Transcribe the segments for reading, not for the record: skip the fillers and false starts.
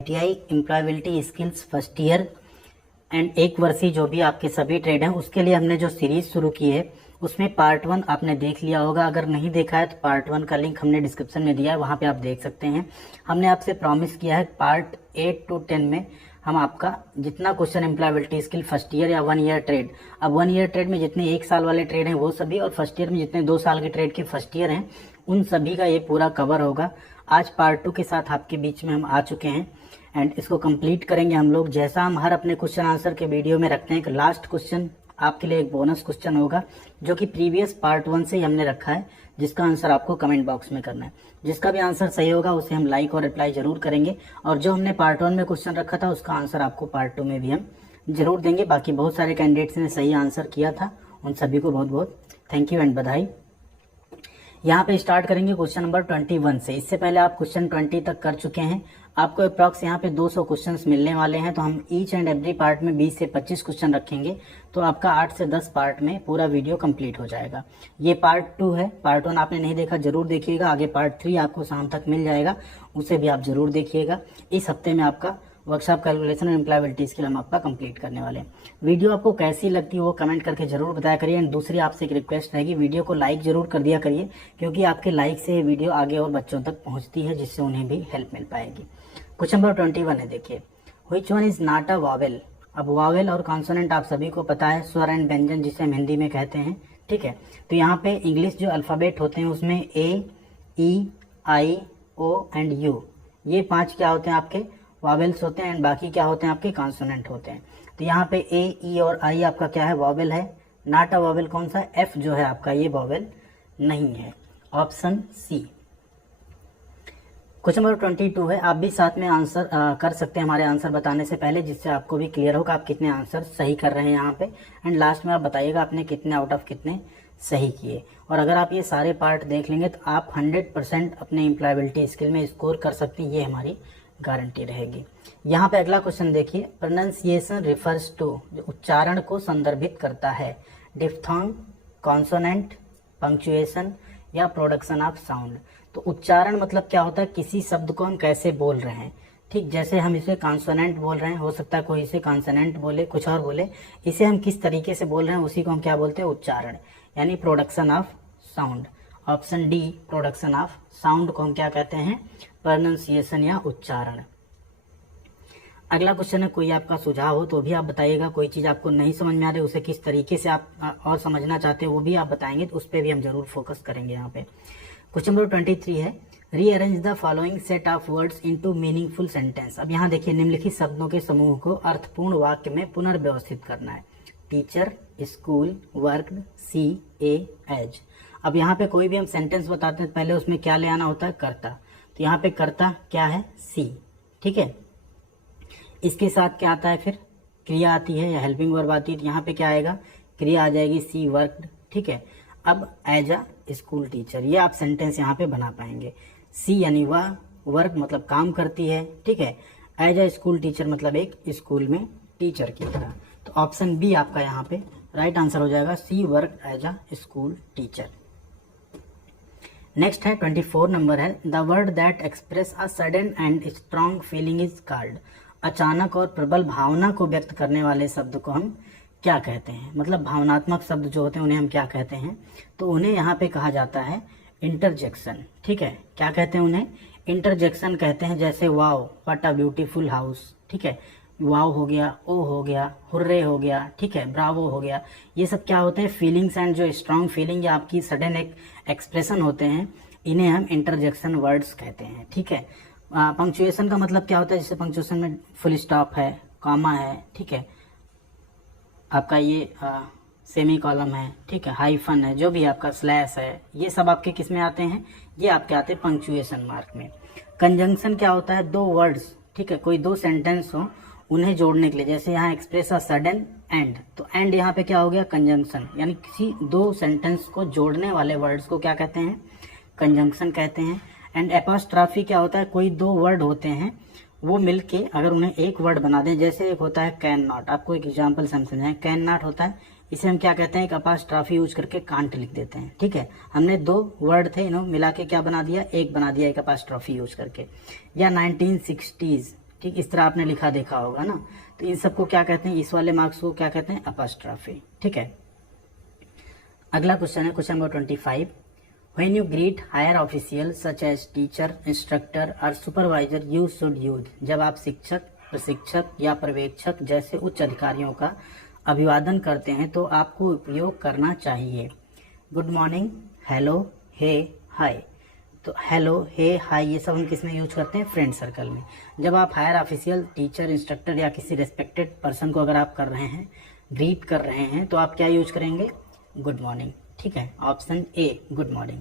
ITI employability skills first year and एक वर्षीय जो भी आपके सभी ट्रेड हैं उसके लिए हमने जो सीरीज शुरू की है उसमें पार्ट 1 आपने देख लिया होगा। अगर नहीं देखा है तो पार्ट 1 का लिंक हमने डिस्क्रिप्शन में दिया है, वहां पे आप देख सकते हैं। हमने आपसे प्रॉमिस किया है पार्ट 8 to 10 में हम आपका जितना question employability skill first year या 1 ईयर ट्रेड, अब 1 ईयर ट्रेड में जितने 1 साल वाले ट्रेड हैं वो सभी, और फर्स्ट ईयर में जितने 2 साल के ट्रेड के फर्स्ट ईयर हैं उन सभी का ये पूरा कवर होगा। आज पार्ट 2 के साथ आपके बीच में हम आ चुके हैं एंड इसको कंप्लीट करेंगे हम लोग। जैसा हम हर अपने क्वेश्चन आंसर के वीडियो में रखते हैं कि लास्ट क्वेश्चन आपके लिए एक बोनस क्वेश्चन होगा जो कि प्रीवियस पार्ट 1 से ही हमने रखा है, जिसका आंसर आपको कमेंट बॉक्स में करना है। जिसका भी आंसर सही होगा उसे हम लाइक और रिप्लाई जरूर करेंगे, और जो हमने पार्ट 1 में क्वेश्चन रखा था उसका आंसर आपको पार्ट 2 में भी हम जरूर देंगे। बाकी बहुत सारे कैंडिडेट्स ने सही आंसर किया था, उन सभी को बहुत बहुत थैंक यू एंड बधाई। यहाँ पे स्टार्ट करेंगे क्वेश्चन नंबर 21 से। इससे पहले आप क्वेश्चन 20 तक कर चुके हैं। आपको अप्रॉक्स यहाँ पे 200 क्वेश्चंस मिलने वाले हैं, तो हम ईच एंड एवरी पार्ट में 20 से 25 क्वेश्चन रखेंगे, तो आपका 8 से 10 पार्ट में पूरा वीडियो कंप्लीट हो जाएगा। ये पार्ट 2 है, पार्ट 1 आपने नहीं देखा जरूर देखिएगा। आगे पार्ट 3 आपको शाम तक मिल जाएगा, उसे भी आप जरूर देखिएगा। इस हफ्ते में आपका वर्कशॉप कैलकुलेशन और एम्प्लॉयबिलिटी स्किल हम आपका कंप्लीट करने वाले हैं। वीडियो आपको कैसी लगती है वो कमेंट करके जरूर बताया करिए। एंड दूसरी आपसे एक रिक्वेस्ट रहेगी, वीडियो को लाइक जरूर कर दिया करिए, क्योंकि आपके लाइक से ये वीडियो आगे और बच्चों तक पहुंचती है, जिससे उन्हें भी हेल्प मिल पाएगी। क्वेश्चन नंबर 21 है, देखिए, which one is not a vowel. अब वॉवेल और कॉन्सोनेंट आप सभी को पता है, स्वर एंड व्यंजन जिसे हम हिंदी में कहते हैं, ठीक है। तो यहाँ पे इंग्लिश जो अल्फाबेट होते हैं उसमें ए, ई, आई, ओ एंड यू, ये 5 क्या होते हैं आपके वॉवेल्स होते हैं, एंड बाकी क्या होते हैं आपके कॉन्सोनेंट होते हैं। तो यहाँ पे ए, ई और आई आपका क्या है, वॉवेल है। नॉट अ वॉवेल कौन सा, एफ जो है आपका, ये वॉवेल नहीं है, ऑप्शन सी। क्वेश्चन नंबर 22 है, आप भी साथ में आंसर कर सकते हैं हमारे आंसर बताने से पहले, जिससे आपको भी क्लियर होगा आप कितने आंसर सही कर रहे हैं यहाँ पे। एंड लास्ट में आप बताइएगा आपने कितने आउट ऑफ कितने सही किए। और अगर आप ये सारे पार्ट देख लेंगे तो आप 100% अपने एम्प्लॉयबिलिटी स्किल में स्कोर कर सकते हैं, ये हमारी गारंटी रहेगी। यहाँ पे अगला क्वेश्चन देखिए, प्रोनाउंसिएशन रिफर्स टू, जो उच्चारण को संदर्भित करता है, डिफ्थोंग, कॉन्सोनेंट, पंक्चुएशन या प्रोडक्शन ऑफ साउंड। तो उच्चारण मतलब क्या होता है, किसी शब्द को हम कैसे बोल रहे हैं, ठीक। जैसे हम इसे कॉन्सोनेंट बोल रहे हैं, हो सकता है कोई इसे कॉन्सोनेंट बोले, कुछ और बोले, इसे हम किस तरीके से बोल रहे हैं उसी को हम क्या बोलते हैं, उच्चारण, यानी production of sound. Option D, production of sound को हम क्या कहते हैं, प्रोनाउंसिएशन या उच्चारण। अगला क्वेश्चन है, कोई आपका सुझाव हो तो भी आप बताइएगा, कोई चीज आपको नहीं समझ में आ रही उसे किस तरीके से आप और समझना चाहते हैं वो भी आप बताएंगे, तो उस पर भी हम जरूर फोकस करेंगे यहाँ पे। क्वेश्चन नंबर 23 है, rearrange the following set of words into meaningful sentence. अब यहाँ देखिए, निम्नलिखित शब्दों के समूह को अर्थपूर्ण वाक्य में पुनर्व्यवस्थित करना है। टीचर, स्कूल, वर्क, सी, ए, एज। अब यहाँ पे कोई भी हम सेंटेंस बताते हैं पहले उसमें क्या ले आना होता है, कर्ता। तो यहाँ पे कर्ता क्या है, सी, ठीक है। इसके साथ क्या आता है, फिर क्रिया आती है या हेल्पिंग वर्ब आती है, तो यहाँ पे क्या आएगा, क्रिया आ जाएगी, सी वर्कड, ठीक है। अब एज अ स्कूल टीचर, ये आप सेंटेंस यहाँ पे बना पाएंगे। सी यानी वह, वर्क मतलब काम करती है, ठीक है। एज अ स्कूल टीचर मतलब एक स्कूल में टीचर की तरह। तो ऑप्शन बी आपका यहाँ पे राइट आंसर हो जाएगा, she work as a school teacher. Next है 24 नंबर है, the word that express a sudden and strong feeling is called. अचानक और प्रबल भावना को व्यक्त करने वाले शब्द को हम क्या कहते हैं, मतलब भावनात्मक शब्द जो होते हैं उन्हें हम क्या कहते हैं, तो उन्हें यहाँ पे कहा जाता है इंटरजेक्शन, ठीक है। क्या कहते हैं उन्हें, इंटरजेक्शन कहते हैं। जैसे wow, what a beautiful house, ठीक है, वाओ हो गया, ओ हो गया, हुर्रे हो गया, ठीक है, ब्रावो हो गया, ये सब क्या होते हैं, फीलिंग्स एंड जो स्ट्रॉन्ग फीलिंग या आपकी सडन एक एक्सप्रेशन होते हैं, इन्हें हम इंटरजेक्शन वर्ड्स कहते हैं, ठीक है। पंक्चुएशन का मतलब क्या होता है, जैसे पंक्चुएशन में फुल स्टॉप है, कॉमा है, ठीक है, आपका ये सेमी कॉलम है, ठीक है, हाइफन है, जो भी आपका स्लैश है, ये सब आपके किस में आते हैं, ये आपके आते हैं पंक्चुएशन मार्क में। कंजंक्शन क्या होता है, दो वर्ड्स, ठीक है, कोई दो सेंटेंस हो उन्हें जोड़ने के लिए, जैसे यहाँ एक्सप्रेस अ सडन एंड, तो एंड यहाँ पे क्या हो गया, कंजंक्शन, यानी किसी दो सेंटेंस को जोड़ने वाले वर्ड्स को क्या कहते हैं, कंजंक्शन कहते हैं। एंड एपोस्ट्रॉफी क्या होता है, कोई दो वर्ड होते हैं वो मिलके अगर उन्हें एक वर्ड बना दें, जैसे एक होता है कैन नॉट, आपको एक एग्जांपल से हम समझाएं, कैन नॉट होता है, इसे हम क्या कहते हैं, एक अपोस्ट्रॉफी यूज करके कांट लिख देते हैं, ठीक है। हमने दो वर्ड थे, इन्हों मिला के क्या बना दिया, एक बना दिया, एक अपोस्ट्रॉफी यूज करके। या 1960s ठीक, इस तरह आपने लिखा देखा होगा ना। तो इन सबको क्या कहते हैं, इस वाले मार्क्स को क्या कहते हैं, अपॉस्ट्रॉफी। ठीक है, अगला क्वेश्चन है question number 25। When you greet higher official such as teacher, instructor और सुपरवाइजर यू शुड यूज। जब आप शिक्षक, प्रशिक्षक या पर्यवेक्षक जैसे उच्च अधिकारियों का अभिवादन करते हैं तो आपको उपयोग करना चाहिए गुड मॉर्निंग, हेलो, हे, हाय। तो हेलो, हे, हाय ये सब हम किस में यूज करते हैं, फ्रेंड सर्कल में। जब आप हायर ऑफिशियल, टीचर, इंस्ट्रक्टर या किसी रेस्पेक्टेड पर्सन को अगर आप कर रहे हैं, ग्रीट कर रहे हैं, तो आप क्या यूज करेंगे, गुड मॉर्निंग। ठीक है, ऑप्शन ए गुड मॉर्निंग।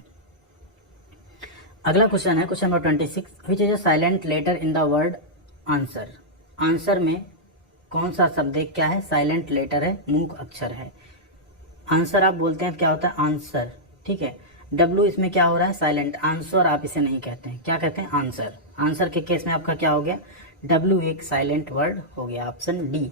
अगला क्वेश्चन है question number 26। Which is a silent letter in the word answer. Answer में कौन सा शब्द क्या है, साइलेंट लेटर है, मूक अक्षर है। आंसर आप बोलते हैं क्या होता है, आंसर। ठीक है, डब्ल्यू इसमें क्या हो रहा है, साइलेंट। आंसर आप इसे नहीं कहते हैं, क्या कहते हैं, आंसर। आंसर के केस में आपका क्या हो गया, डब्ल्यू एक साइलेंट वर्ड हो गया, ऑप्शन डी।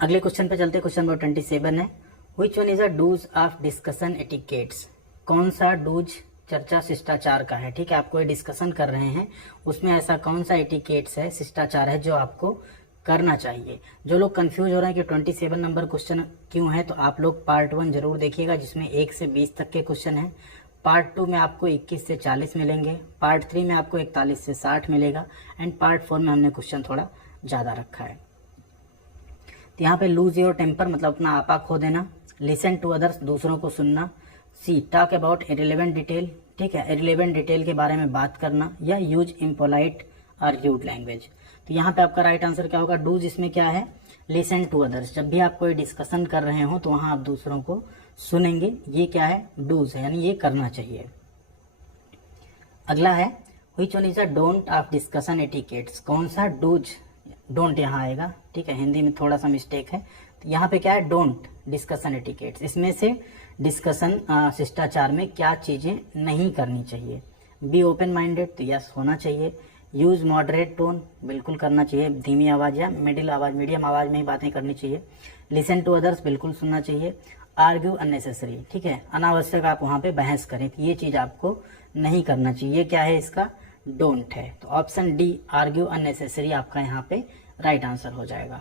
अगले क्वेश्चन पे चलते, क्वेश्चन नंबर 27 है। Which one is a do's of discussion etiquettes. कौन सा डूज चर्चा शिष्टाचार का है। ठीक है, आप कोई डिस्कशन कर रहे हैं, उसमें ऐसा कौन सा एटिकेट्स है, शिष्टाचार है जो आपको करना चाहिए। जो लोग कंफ्यूज हो रहे हैं कि 27 नंबर क्वेश्चन क्यों है, तो आप लोग पार्ट 1 जरूर देखिएगा जिसमें 1 से 20 तक के क्वेश्चन हैं। पार्ट 2 में आपको 21 से 40 मिलेंगे, पार्ट 3 में आपको 41 से 60 मिलेगा, एंड पार्ट 4 में हमने क्वेश्चन थोड़ा ज़्यादा रखा है। तो यहाँ पे लूज योर टेम्पर मतलब अपना आपा खो देना, लिसन टू अदर्स दूसरों को सुनना, सी टॉक अबाउट इरेलेवेंट डिटेल। ठीक है, इरेलेवेंट डिटेल के बारे में बात करना, या यूज इम्पोलाइट और र्यूड लैंग्वेज। तो यहाँ पे आपका राइट आंसर क्या होगा, डूज इसमें क्या है, लिसन टू अदर्स। जब भी आप कोई डिस्कशन कर रहे हो तो वहाँ आप दूसरों को सुनेंगे, ये क्या है, डूज है, यानी ये करना चाहिए। अगला है which one is a don't of discussion etiquettes. कौन सा डूज, डोंट यहाँ आएगा। ठीक है, हिंदी में थोड़ा सा मिस्टेक है, तो यहाँ पे क्या है, डोंट डिस्कशन एटिकेट्स। इसमें से डिस्कशन शिष्टाचार में क्या चीजें नहीं करनी चाहिए। बी ओपन माइंडेड, तो यस होना चाहिए। यूज मॉडरेट टोन, बिल्कुल करना चाहिए, धीमी आवाज या मिडिल आवाज, मीडियम आवाज में ही बातें करनी चाहिए। लिसन टू अदर्स, बिल्कुल सुनना चाहिए। आर्ग्यू अननेसेसरी, ठीक है, अनावश्यक आप वहां पे बहस करें, तो ये चीज आपको नहीं करना चाहिए। ये क्या है, इसका डोंट है। तो ऑप्शन डी आर्ग्यू अननेसेसरी आपका यहाँ पे राइट आंसर हो जाएगा।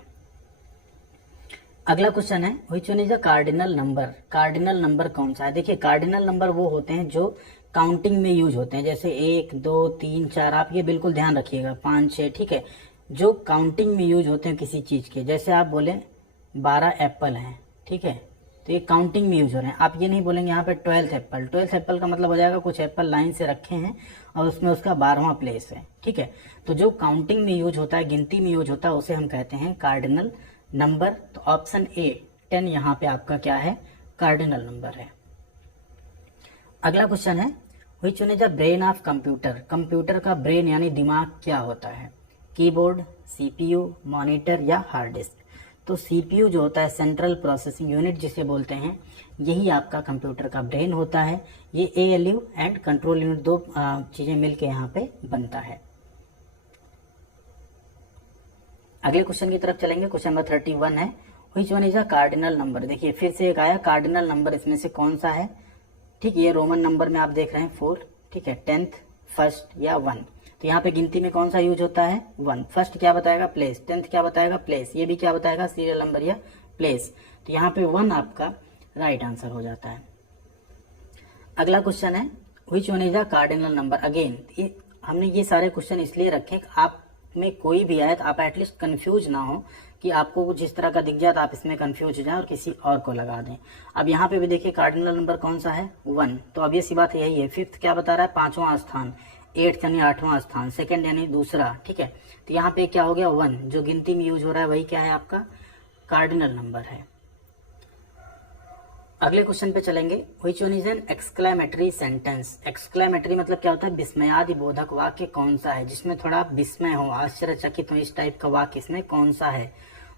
अगला क्वेश्चन है which one is a cardinal number. Cardinal number कौन सा है। देखिए, कार्डिनल नंबर वो होते हैं जो काउंटिंग में यूज होते हैं, जैसे 1, 2, 3, 4, आप ये बिल्कुल ध्यान रखिएगा, 5, 6। ठीक है, जो काउंटिंग में यूज होते हैं किसी चीज के, जैसे आप बोले 12 एप्पल हैं, ठीक है, तो ये काउंटिंग में यूज हो रहे हैं। आप ये नहीं बोलेंगे यहाँ पे 12th एप्पल। 12th एप्पल का मतलब हो जाएगा कुछ एप्पल लाइन से रखे हैं और उसमें उसका 12वां प्लेस है। ठीक है, तो जो काउंटिंग में यूज होता है, गिनती में यूज होता है, उसे हम कहते हैं कार्डिनल नंबर। तो ऑप्शन ए 10 यहाँ पे आपका क्या है, कार्डिनल नंबर है। अगला क्वेश्चन है which one is the brain of computer. Computer का ब्रेन यानी दिमाग क्या होता है, कीबोर्ड, सीपीयू, मॉनिटर या हार्ड डिस्क। तो सीपीयू जो होता है, सेंट्रल प्रोसेसिंग यूनिट जिसे बोलते हैं, यही आपका कंप्यूटर का ब्रेन होता है। ये एएलयू एंड कंट्रोल यूनिट दो चीजें मिलके यहाँ पे बनता है। अगले क्वेश्चन की तरफ चलेंगे, क्वेश्चन नंबर 31 है which one is a cardinal number. देखिए फिर से एक आया कार्डिनल नंबर, इसमें से कौन सा है। ठीक, ये रोमन नंबर में आप देख रहे हैं 4, ठीक है, 10th, 1st या 1। तो यहाँ पे गिनती में कौन सा यूज होता है, 1। फर्स्ट क्या बताएगा, प्लेस। 10th क्या बताएगा, प्लेस। ये भी क्या बताएगा, सीरियल नंबर या प्लेस। तो यहाँ पे 1 आपका राइट आंसर हो जाता है। अगला क्वेश्चन है which one is a cardinal number. Again हमने ये सारे क्वेश्चन इसलिए रखे कि आप में कोई भी आए तो आप एटलीस्ट कंफ्यूज ना हो, कि आपको कुछ इस तरह का दिख जाए तो आप इसमें कंफ्यूज हो जाए और किसी और को लगा दें। अब यहाँ पे भी देखिए कार्डिनल नंबर कौन सा है, 1। तो अब ये सी बात यही है। 5th क्या बता रहा है, 5वां स्थान। 8th यानी 8वां स्थान। 2nd यानी दूसरा, ठीक है। तो यहाँ पे क्या हो गया, 1 जो गिनती में यूज हो रहा है वही क्या है, आपका कार्डिनल नंबर है। अगले क्वेश्चन पे चलेंगे which one is an exclamatory sentence. Exclamatory मतलब क्या होता है, विस्मयादि बोधक वाक्य कौन सा है, जिसमें थोड़ा विस्मय हो, आश्चर्यचकित हो, इस टाइप का वाक्य इसमें कौन सा है।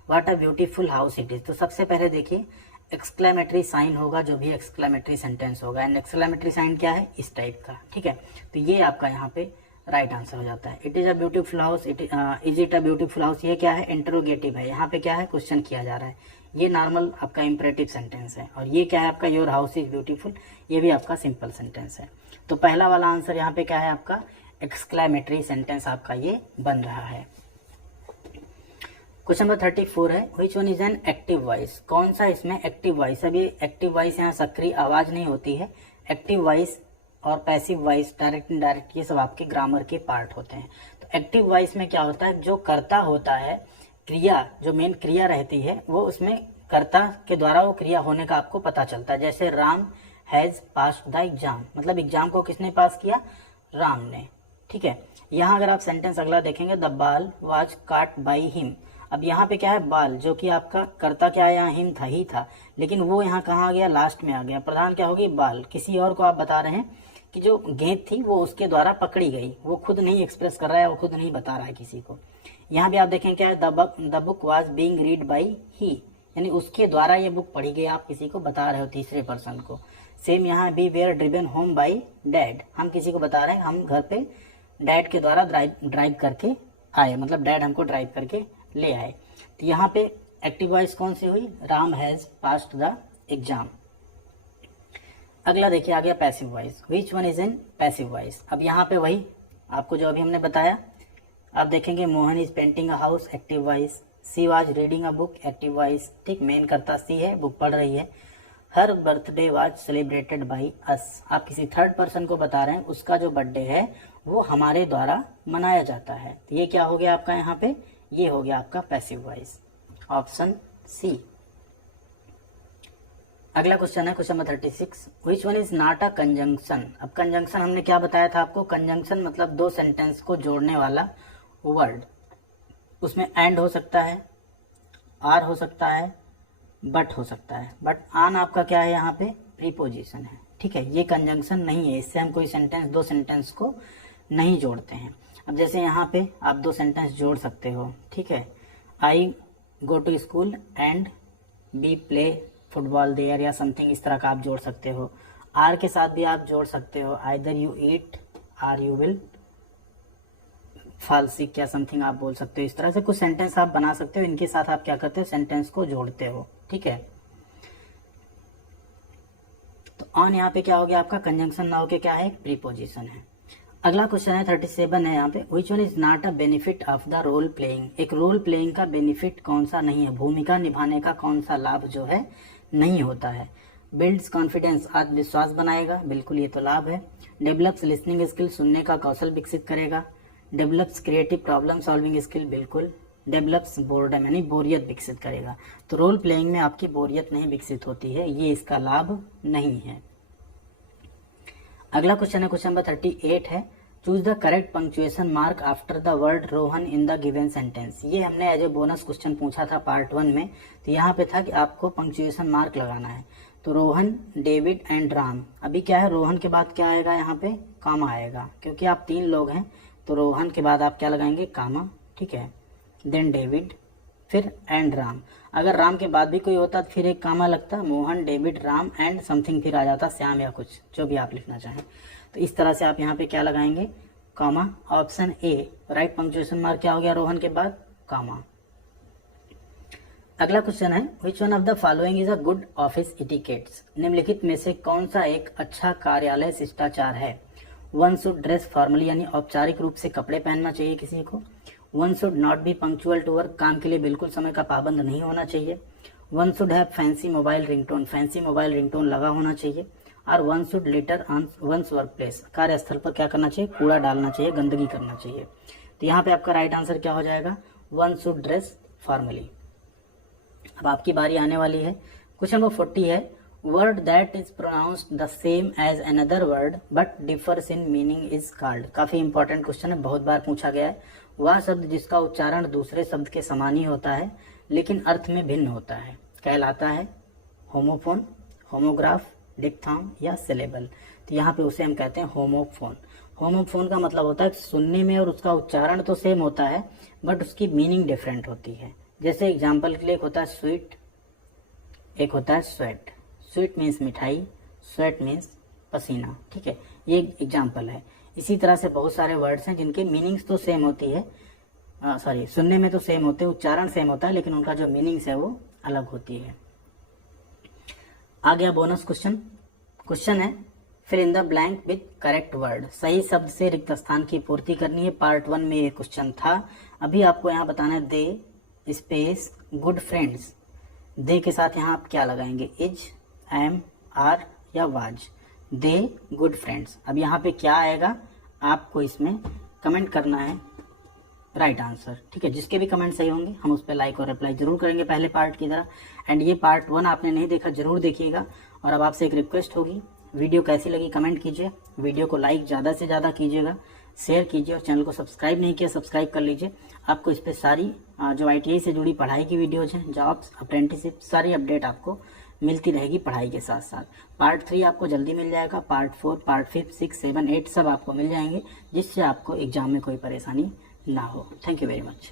What a beautiful house it is. तो सबसे पहले देखिए एक्सक्लेमेटरी साइन होगा जो भी एक्सक्लेमेटरी सेंटेंस होगा, एंड एक्सक्लेमेटरी साइन क्या है, इस टाइप का, ठीक है। तो ये आपका यहाँ पे राइट आंसर हो जाता है। It is a beautiful house, is it a beautiful house, ये क्या है, इंटरोगेटिव है, यहाँ पे क्या है, क्वेश्चन किया जा रहा है। ये नॉर्मल आपका इंपरेटिव सेंटेंस है। और ये क्या है आपका, योर हाउस इज ब्यूटीफुल, ये भी आपका सिंपल सेंटेंस है। तो पहला वाला आंसर यहाँ पे क्या है आपका, एक्सक्लेमेटरी सेंटेंस आपका ये बन रहा है। क्वेश्चन नंबर 34 है, विच one is an active voice. कौन सा इसमें एक्टिव वॉइस। अभी एक्टिव वॉइस यहाँ सक्रिय आवाज नहीं होती है। एक्टिव वॉइस और पैसिव वॉइस, डायरेक्ट इनडायरेक्ट, ये सब आपके ग्रामर के पार्ट होते हैं। तो एक्टिव वॉइस में क्या होता है, जो कर्ता होता है, क्रिया, जो मेन क्रिया रहती है, वो उसमें कर्ता के द्वारा वो क्रिया होने का आपको पता चलता है। जैसे Ram has passed the exam, मतलब एग्जाम को किसने पास किया, राम ने। ठीक है, यहाँ अगर आप सेंटेंस अगला देखेंगे, द बाल वाज काट बाई हिम। अब यहाँ पे क्या है, बाल, जो कि आपका कर्ता क्या है, यहाँ हिम था, ही था, लेकिन वो यहाँ कहाँ आ गया, लास्ट में आ गया। प्रधान क्या होगी, बाल। किसी और को आप बता रहे हैं कि जो गेंद थी वो उसके द्वारा पकड़ी गई, वो खुद नहीं एक्सप्रेस कर रहा है, वो खुद नहीं बता रहा है किसी को। यहाँ भी आप देखें क्या है, the book was being read by he, यानी उसके द्वारा ये बुक पढ़ी गई, आप किसी को बता रहे हो, तीसरे पर्सन को। सेम यहाँ we were driven home by dad, हम किसी को बता रहे हैं हम घर पे डैड के द्वारा ड्राइव करके आए, मतलब डैड हमको ड्राइव करके ले आए। तो यहाँ पे एक्टिव वॉइस कौन सी हुई, Ram has passed the exam. अगला देखिए आ गया passive voice, which one is in passive voice. अब यहाँ पे वही आपको जो अभी हमने बताया, आप देखेंगे Mohan is painting a house, active voice. She was reading a book, active voice. ठीक, मेन करता सी है, बुक पढ़ रही है। Her birthday was celebrated by us, आप किसी थर्ड पर्सन को बता रहे हैं उसका जो बर्थडे है वो हमारे द्वारा मनाया जाता है। तो ये क्या हो गया आपका, यहाँ पे ये हो गया आपका पैसिव वॉइस, ऑप्शन सी। अगला क्वेश्चन है question number 36, which one is not a conjunction. अब कंजंक्शन हमने क्या बताया था आपको, कंजंक्शन मतलब दो सेंटेंस को जोड़ने वाला वर्ड। उसमें एंड हो सकता है, आर हो सकता है, बट हो सकता है। बट आन आपका क्या है, यहाँ पे प्रीपोजिशन है। ठीक है, ये कंजंक्शन नहीं है, इससे हम कोई सेंटेंस, दो सेंटेंस को नहीं जोड़ते हैं। अब जैसे यहाँ पे आप दो सेंटेंस जोड़ सकते हो। ठीक है, I go to school and we play football there, या समथिंग इस तरह का आप जोड़ सकते हो। आर के साथ भी आप जोड़ सकते हो, either you eat or you will fall sick, या समथिंग आप बोल सकते हो। इस तरह से कुछ सेंटेंस आप बना सकते हो, इनके साथ आप क्या करते हो, सेंटेंस को जोड़ते हो। ठीक है, तो ऑन यहाँ पे क्या हो गया आपका, कंजंक्शन ना होके क्या है, प्रीपोजिशन है। अगला क्वेश्चन है 37 है यहाँ पे, which one is not a benefit of the role playing. एक रोल प्लेइंग का बेनिफिट कौन सा नहीं है, भूमिका निभाने का कौन सा लाभ जो है नहीं होता है। बिल्ड्स कॉन्फिडेंस, आत्मविश्वास बनाएगा, बिल्कुल ये तो लाभ है। डेवलप्स लिसनिंग स्किल, सुनने का कौशल विकसित करेगा। Develops creative problem solving skill, बिल्कुल। डेवलप्स बोर्डम यानी बोरियत विकसित करेगा। तो रोल प्लेइंग में आपकी बोरियत नहीं विकसित होती है, ये इसका लाभ नहीं है। अगला क्वेश्चन है क्वेश्चन नंबर 38 है, choose the correct punctuation mark after the word Rohan in the given sentence. ये हमने एज ए बोनस क्वेश्चन पूछा था पार्ट 1 में, तो यहाँ पे था कि आपको पंक्चुएशन मार्क लगाना है। तो रोहन, डेविड एंड राम, अभी क्या है, रोहन के बाद क्या आएगा, यहाँ पे कामा आएगा, क्योंकि आप 3 लोग हैं, तो रोहन के बाद आप क्या लगाएंगे, कामा। ठीक है, देन डेविड, फिर एंड राम। अगर राम के बाद भी कोई होता तो फिर एक कामा लगता, Mohan, David, Ram and something, फिर आ जाता श्याम या कुछ, जो भी आप लिखना चाहें। तो इस तरह से आप यहाँ पे क्या लगाएंगे, comma. Option A right punctuation mark क्या हो गया, रोहन के बाद कामा। अगला क्वेश्चन है, which one of the following is a good office etiquettes. निम्नलिखित में से कौन सा एक अच्छा कार्यालय शिष्टाचार है। वन शुड ड्रेस फॉर्मली, यानी औपचारिक रूप से कपड़े पहनना चाहिए किसी को। One should not be punctual to work, काम के लिए बिल्कुल समय का पाबंद नहीं होना चाहिए। One should have fancy mobile ringtone, fancy mobile ringtone लगा होना चाहिए। और one should litter on one's work place, कार्यस्थल पर क्या करना चाहिए, कूड़ा डालना चाहिए, गंदगी करना चाहिए। तो यहाँ पे आपका राइट आंसर क्या हो जाएगा, वन शुड ड्रेस फॉर्मली। अब आपकी बारी आने वाली है, क्वेश्चन नंबर 40 है, word that is pronounced the same as another word but differs in meaning is called. काफी इंपॉर्टेंट क्वेश्चन है, बहुत बार पूछा गया है। वह शब्द जिसका उच्चारण दूसरे शब्द के समान ही होता है लेकिन अर्थ में भिन्न होता है, कहलाता है होमोफोन, होमोग्राफ, डिप्थॉन्ग या सिलेबल। तो यहाँ पे उसे हम कहते हैं होमोफोन। होमोफोन का मतलब होता है सुनने में और उसका उच्चारण तो सेम होता है बट उसकी मीनिंग डिफरेंट होती है। जैसे एग्जाम्पल के लिए एक होता है स्वीट, एक होता है स्वेट। स्वीट मीन्स मिठाई, स्वेट मीन्स पसीना। ठीक है, ये एग्जाम्पल है। इसी तरह से बहुत सारे वर्ड्स हैं जिनके मीनिंग्स तो सेम होती है, सुनने में तो सेम होते हैं, उच्चारण सेम होता है लेकिन उनका जो मीनिंग्स है वो अलग होती है। आ गया बोनस क्वेश्चन। क्वेश्चन है fill in the blank with correct word, सही शब्द से रिक्त स्थान की पूर्ति करनी है। पार्ट 1 में ये क्वेश्चन था। अभी आपको यहाँ बताना है दे स्पेस गुड फ्रेंड्स, दे के साथ यहाँ आप क्या लगाएंगे, इज, एम, आर या वाज, दे गुड फ्रेंड्स। अब यहाँ पे क्या आएगा आपको इसमें कमेंट करना है राइट आंसर, ठीक है। जिसके भी कमेंट सही होंगे हम उस पर लाइक और रिप्लाई जरूर करेंगे पहले पार्ट की तरह। एंड ये पार्ट 1 आपने नहीं देखा जरूर देखिएगा। और अब आपसे एक रिक्वेस्ट होगी, वीडियो कैसी लगी कमेंट कीजिए, वीडियो को लाइक ज़्यादा से ज़्यादा कीजिएगा, शेयर कीजिए और चैनल को सब्सक्राइब नहीं किया सब्सक्राइब कर लीजिए। आपको इस पर सारी जो ITI से जुड़ी पढ़ाई की वीडियोज हैं, जॉब्स, अप्रेंटिसशिप, सारी अपडेट आपको मिलती रहेगी पढ़ाई के साथ साथ। पार्ट 3 आपको जल्दी मिल जाएगा, पार्ट 4, पार्ट 5, 6, 7, 8 सब आपको मिल जाएंगे, जिससे आपको एग्जाम में कोई परेशानी ना हो। Thank you very much.